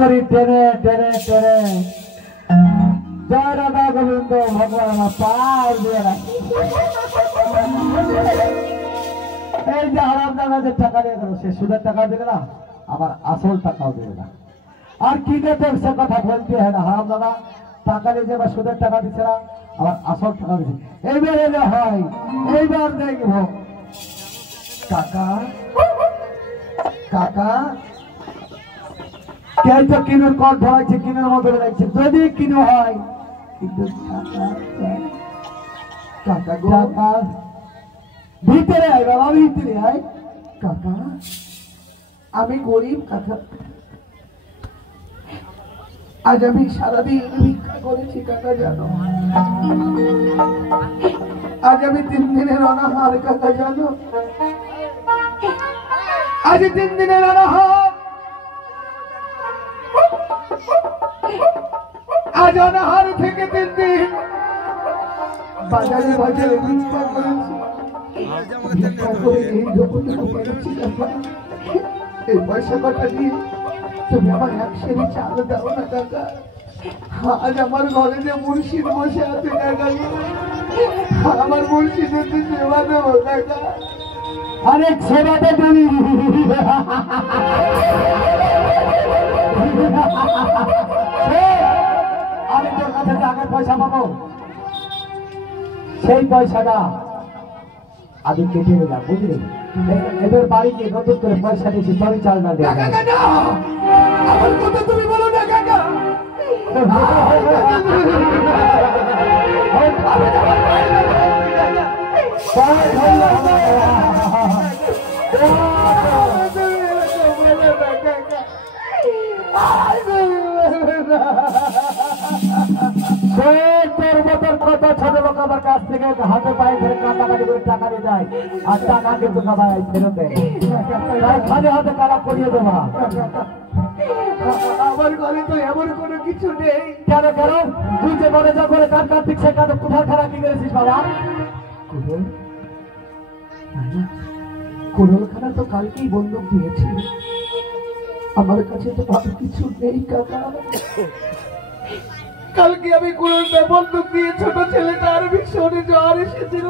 করি টেনে টেনে টেনে জয় রাধা গোবিন্দ ভগবান আমার পার দিয়ে রাখি। এই যে হারাম দাদা যে টাকা দিয়ে গেল সে সুদের টাকা দেবে না, আবার আসল টাকাও দেবে না। আর কি দেখে সে কথা বলতে হয় না, হারাম দাদা টাকা নিয়ে বা সুদের টাকা দিচ্ছে না, আবার আসল টাকা দিচ্ছে। এইবার এলে হয়, এইবার দেখব কাকা কাকা কে তো কিনের কল ধরাইছে, কিনের মধ্যে লাগছে, যদি কিনে হয় কিন্তু কাকা কাকা ভিতরে আয় বাবা, ভিতরে আয় কাকা। আমি গরিব কাকা, আজ আমি সারাদিন ভিক্ষা করেছি কাকা, জানো আজ আমি 3 দিনের অনাহার কাকা, জানো আজ 3 দিনের অনাহার, আজ অনাহার থেকে 3 দিন বাজারে বাজারে ভিক্ষা করেছি। এই পয়সা কটা দিয়ে তুমি আমার 1 সেরি চাল দাও না কাকা। আজ আমার ঘরে যে মুর্শিদ বসে আছে কাকা, আমার মুর্শিদের সেবা দেবো কাকা। অনেক সেবা তো তুমি, আমি তোর কাছে টাকার পয়সা পাবো, সেই পয়সাটা আমি কেটে নিলাম, বুঝলি? এদের বাড়ি গিয়ে নতুন করে পয়সা দিয়েছি, তবে চাল না দেয়। আমার কথা তুমি বলো না কাকা। কত ছোট লোক আমার কাছ থেকে হাতে পায়ে ধরে কাটাকাটি করে টাকা নিয়ে যায়, আর টাকা কিন্তু ফেরত দেয়, খালি হাতে কারা করিয়ে দেবো। আমার ঘরে তো এমন কোনো কিছু নেই। কেন কেন তুই যে বলে যা করে কার কার্তিক সে কার কোথায় খারাপ কি করেছিস বাবা? কুড়লখানা তো কালকেই বন্দুক দিয়েছি, আমার কাছে তো ভালো কিছু নেই কাকা। কালকে আমি কুড়লটা বন্দুক দিয়ে ছোট ছেলেটা আর ভীষণ জ্বর এসেছিল,